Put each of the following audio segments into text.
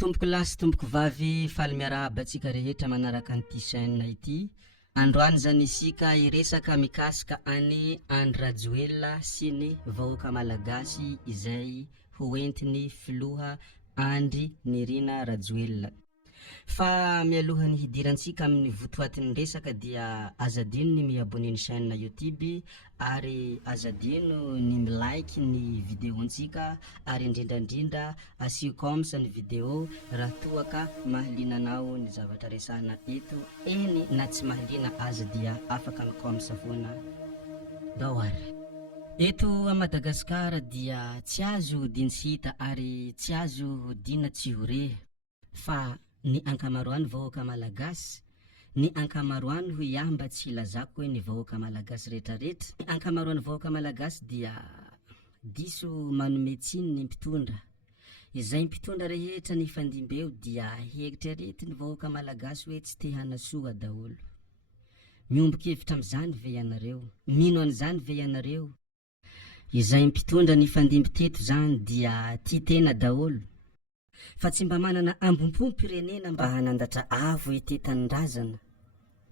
Tompoko lasy tompoko vavy faly miarahaba antsika rehetra manaraka an'ity chaîne ity. Androany zany isika iresaka mikasika any Andry Rajoelina sy ny vahoaka malagasy izay hoentiny filoha Andry Nirina Rajoelina. Fa mialohany hidirantsika amin'ny votoatin'ny resaka dia azadino ny miabone ny chaîne YouTube ary azadino ny like ny videontsika ary indrindrandrindra asio comments ny video raha toa ka mahalina anao ny zavatra resahana eto. Eny na tsy mahalina aza dia afaka ny comments foana dawary. Eto a Madagasikara dia tsy azo dintsita ary tsy azo dina tsy hore fa ny ankamaroany vahoaka malagasy, ny ankamaroany ho iaho mba tsy ilazako hoe ny vahoaka malagasy rehetrarehetra. Ny ankamaroany vahoaka malagasy dia diso manome tsiny ny mpitondra. Izay mpitondra rehetra ny fandimbeo dia hevitra rety ny vahoaka malagasy hoe tsy te hanasoa daholo. Miombon-kevitra am'izany ve ianareo? Mino an'izany ve ianareo? Izay mpitondra ny fandimby teto zany dia tia tena daholo. Fa tsy mba manana ambom-pom-pirenena mba hanandatra avo itetanindrazana.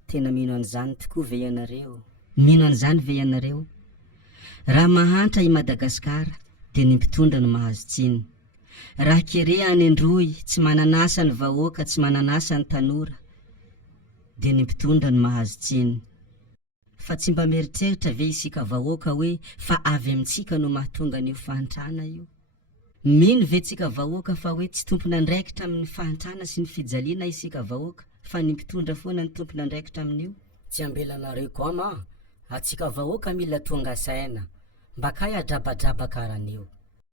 Tena mino an'izany tokoa ve ianareo? Mino an'izany ve ianareo? Raha mahantra i Madagasikara dia ny mpitondra no mahazo tsiny. Raha kere any Androy tsy mananasa ny vahoaka, tsy mananasa ny tanora dia ny mpitondra no mahazo tsiny. Fa tsy mba mieritreritra ve isika vahoaka hoe fa avy amintsika no mahatonga an'io fahantrana io? Mino ve tsika vahoaka fa hoe tsy tompona andraikitra amin'ny fahantrana sy ny fijaliana isika vahoaka fa ny mpitondra foana ny tompona andraikitra amin'io? Tsy ambelanareo koa ma, atsika vahoaka mila tonga saina mba kay adrabadraba karan'io.